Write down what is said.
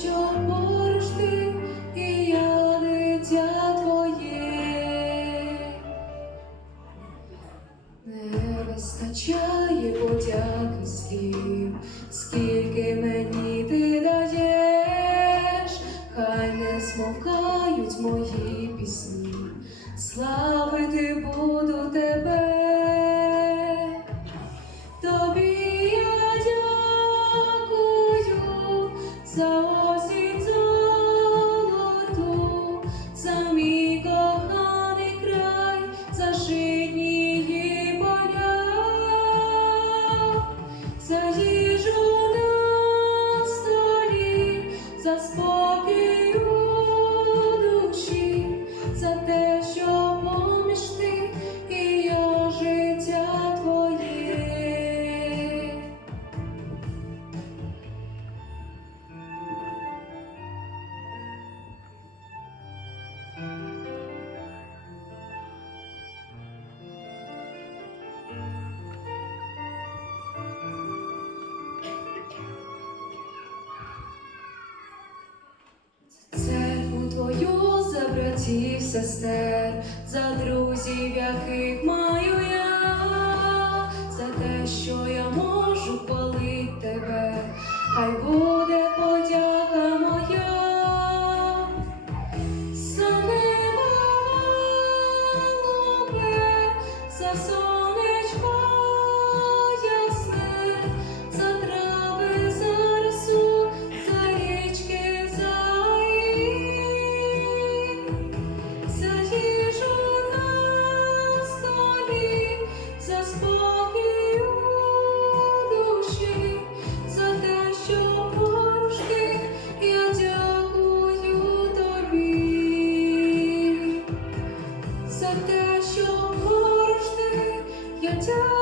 що поруч і я дитя твоє, не вистачає подяки слів, скільки мені ти даєш, хай не смовкають мої пісні, Слави ти буду. братів, сестер, за друзів, яких маю я, за те, що я можу палити тебе, хай Бог. Rachel.